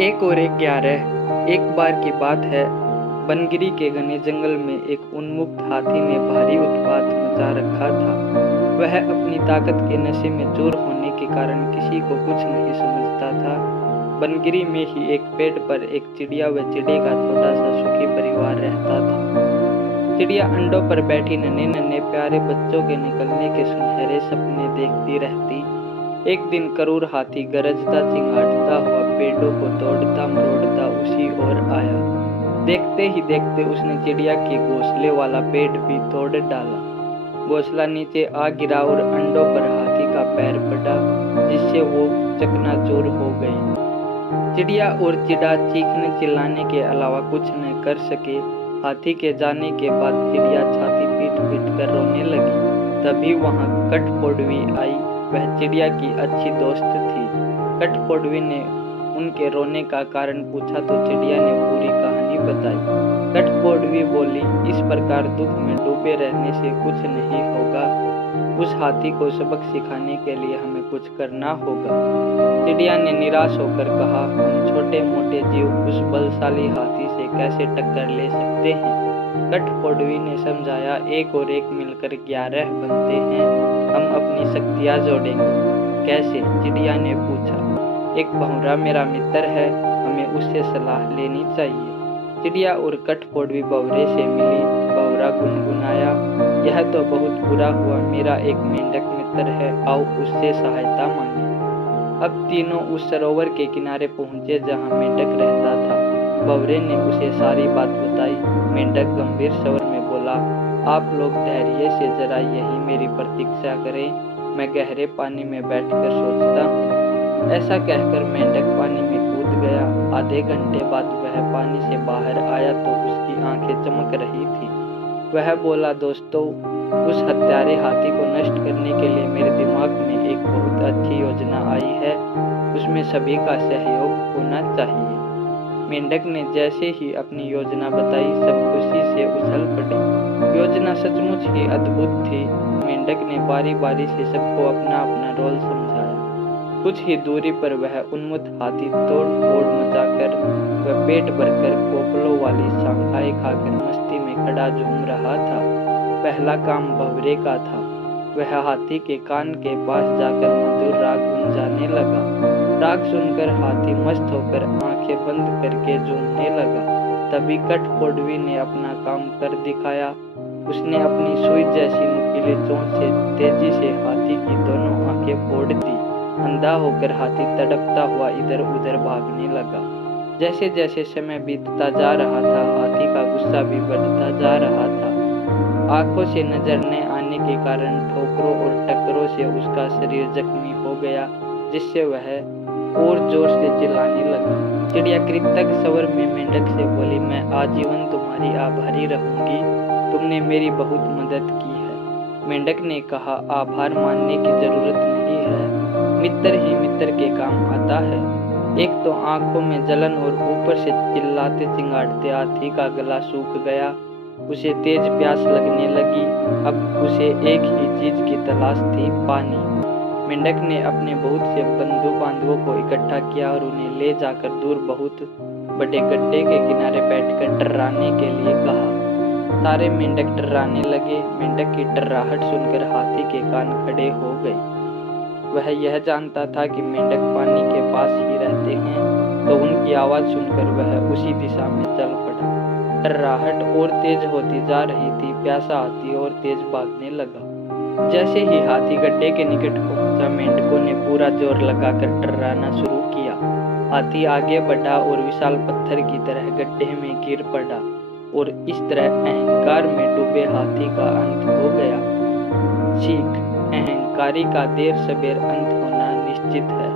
एक और एक 11। एक बार की बात है, बनगिरी के घने जंगल में एक उन्मुक्त हाथी ने भारी उत्पात मचा रखा था। वह अपनी ताकत के नशे में चूर होने के कारण किसी को कुछ नहीं समझता था। बनगिरी में ही एक पेड़ पर एक चिड़िया व चिड़े का छोटा सा सुखी परिवार रहता था। चिड़िया अंडों पर बैठी नन्हे नन्हे प्यारे बच्चों के निकलने के सुनहरे सपने देखती रहती। एक दिन करूर हाथी गरजता चिंगाड़ता हुआ पेड़ों को तोड़ता मरोड़ता उसी ओर आया। देखते ही देखते उसने चिड़िया के घोंसले वाला पेड़ भी तोड़ डाला। घोंसला नीचे आ गिरा और अंडों पर हाथी का पैर पड़ा, जिससे वो चकनाचूर हो गई। चिड़िया और चिड़ा चीखने चिल्लाने के अलावा कुछ न कर सके। हाथी के जाने के बाद चिड़िया छाती पीट पीट कर रोने लगी। तभी वहां कठफोड़वी आई। वह चिड़िया की अच्छी दोस्त थी। कठफोड़वी ने उनके रोने का कारण पूछा तो चिड़िया ने पूरी कहानी बताई। कठफोड़वी बोली, इस प्रकार दुख में डूबे रहने से कुछ नहीं होगा। उस हाथी को सबक सिखाने के लिए हमें कुछ करना होगा। चिड़िया ने निराश होकर कहा, हम छोटे मोटे जीव उस बलशाली हाथी से कैसे टक्कर ले सकते हैं। कठफोड़वी ने समझाया, एक और एक मिलकर 11 बनते हैं। हम अपनी शक्तियाँ जोड़ेंगे। कैसे? चिड़िया ने पूछा। एक भंवरा मेरा मित्र है, हमें उससे सलाह लेनी चाहिए। चिड़िया और कठफोड़वी भंवरे से मिली। भंवरा गुनगुनाया, यह तो बहुत बुरा हुआ, मेरा एक मेंढक मित्र है, आओ उससे सहायता मांगे। अब तीनों उस सरोवर के किनारे पहुंचे जहां मेंढक रहता था। भंवरे ने उसे सारी बात बताई। मेंढक गंभीर स्वर में बोला, आप लोग धैर्य से जरा यही मेरी प्रतीक्षा करें, मैं गहरे पानी में बैठकर सोचता हूँ। ऐसा कहकर मेंढक पानी में कूद गया। आधे घंटे बाद वह पानी से बाहर आया तो उसकी आंखें चमक रही थी। वह बोला, दोस्तों, उस हत्यारे हाथी को नष्ट करने के लिए मेरे दिमाग में एक बहुत अच्छी योजना आई है। उसमें सभी का सहयोग होना चाहिए। मेंढक ने जैसे ही अपनी योजना बताई, सब खुशी से उछल पड़े। योजना सचमुच ही अद्भुत थी। मेंढक ने बारी बारी से सबको अपना अपना रोल समझाया। कुछ ही दूरी पर वह उन्मत्त हाथी तोड़ फोड़ मचाकर व पेट भरकर कोपलों वाली शाखाएं खाकर मस्ती में खड़ा झूम रहा था। पहला काम भंवरे का था। वह हाथी के कान के पास जाकर मधुर राग गुंजाने लगा। राग सुनकर हाथी मस्त होकर आंखें बंद करके झूमने लगा। तभी कठफोड़वी ने अपना काम कर दिखाया। उसने अपनी सुई जैसी नुकीली चोंच से तेजी से हाथी की दोनों आंखें फोड़ दी। अंधा होकर हाथी तड़पता हुआ इधर उधर भागने लगा। जैसे जैसे समय बीतता जा रहा था, हाथी का गुस्सा भी बढ़ता जा रहा था। आंखों से नजर न आने के कारण ठोकरों और टक्करों से उसका शरीर जख्मी हो गया, जिससे वह और जोर से चिल्लाने लगा। चिड़िया कृतज्ञ स्वर में मेंढक से बोली, मैं आजीवन तुम्हारी आभारी रहूंगी, तुमने मेरी बहुत मदद की है। मेंढक ने कहा, आभार मानने की जरूरत नहीं है, मित्र ही मित्र के काम आता है। एक तो आंखों में जलन और ऊपर से चिल्लाते चिंगाड़ते हाथी का गला सूख गया। उसे तेज प्यास लगने लगी। अब उसे एक ही चीज की तलाश थी, पानी। मेंढक ने अपने बहुत से बंधु बांधवों को इकट्ठा किया और उन्हें ले जाकर दूर बहुत बड़े गड्ढे के किनारे बैठकर टर्राने के लिए कहा। सारे मेंढक टर्राने लगे। मेंढक की टर्राहट सुनकर हाथी के कान खड़े हो गए। वह यह जानता था कि मेंढक पानी के पास ही रहते हैं, तो उनकी आवाज सुनकर वह उसी दिशा में चल पड़ा। टर्राहट और तेज होती जा रही थी। प्यासा हाथी और तेज भागने लगा। जैसे ही हाथी गड्ढे के निकट पहुंचा, मेंढकों ने पूरा जोर लगाकर टर्राना शुरू किया। हाथी आगे बढ़ा और विशाल पत्थर की तरह गड्ढे में गिर पड़ा और इस तरह अहंकार में डूबे हाथी का अंत हो गया। सीख, अहंकारी का देर सबेर अंत होना निश्चित है।